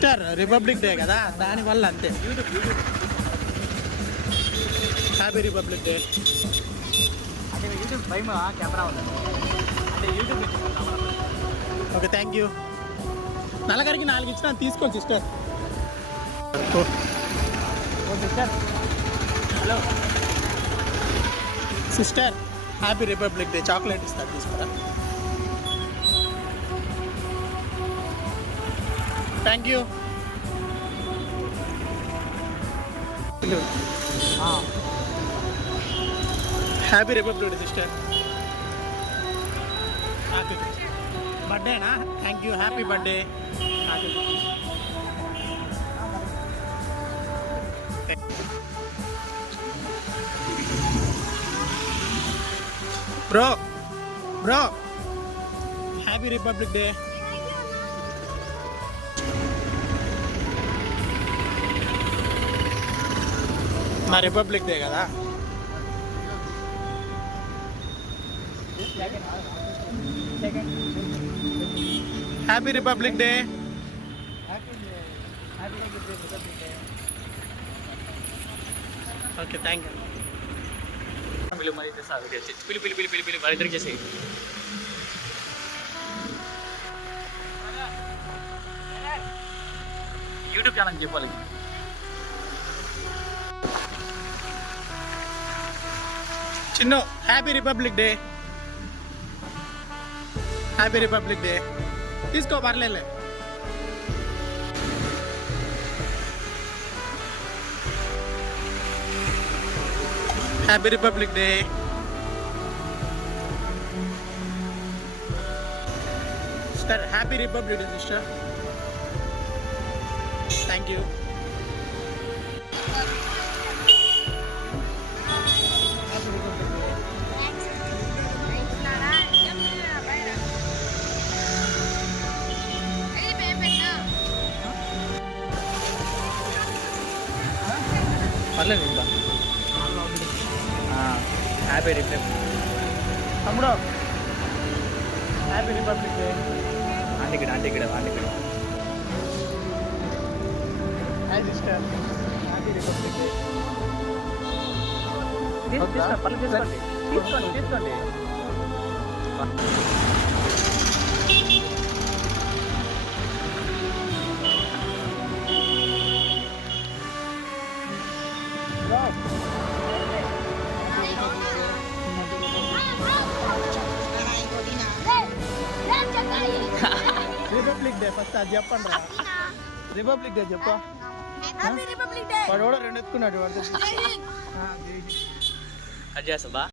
Sister republic day కదా దానివల్ల అంతే. Happy republic day. అంటే యూట్యూబ్ భయం కెమెరా ఉంది అంటే యూట్యూబ్ ఓకే థ్యాంక్ యూ. నల్లగారికి 4 ఇచ్చిన తీసుకోండి sister. Sister hello sister happy republic day. Chocolate ఇస్తారు తీసుకురా. Thank you. Happy republic day sister. Happy బర్త్డేనా? Thank you. Happy birthday. Happy bro bro happy republic day. నా రిపబ్లిక్ డే కదా. Happy republic day. Okay thank you. పిలు మరి పిలి పిలి పిలి పిలి పిలి వాళ్ళిద్దరికి చేసి యూట్యూబ్ ఛానల్ చెప్పాలి. Chinnu happy republic day. Happy republic day. తీసుకో పర్లేదు. Happy republic day. Sister happy republic day sister. Thank you. పర్లేదు ఇంకా. హ్యాపీ రిపబ్లిక్ తమ్ముడు. Happy republic day. ఆంటీ ఇక్కడ hi sister happy republic day. తీసుకోండి. రిపబ్లిక్ డే ఫస్ట్ అది చెప్పండి రా. రిపబ్లిక్ డే చెప్పు. వాడు కూడా 2 ఎత్తుకున్నాడు. వాడు అది చేస్తా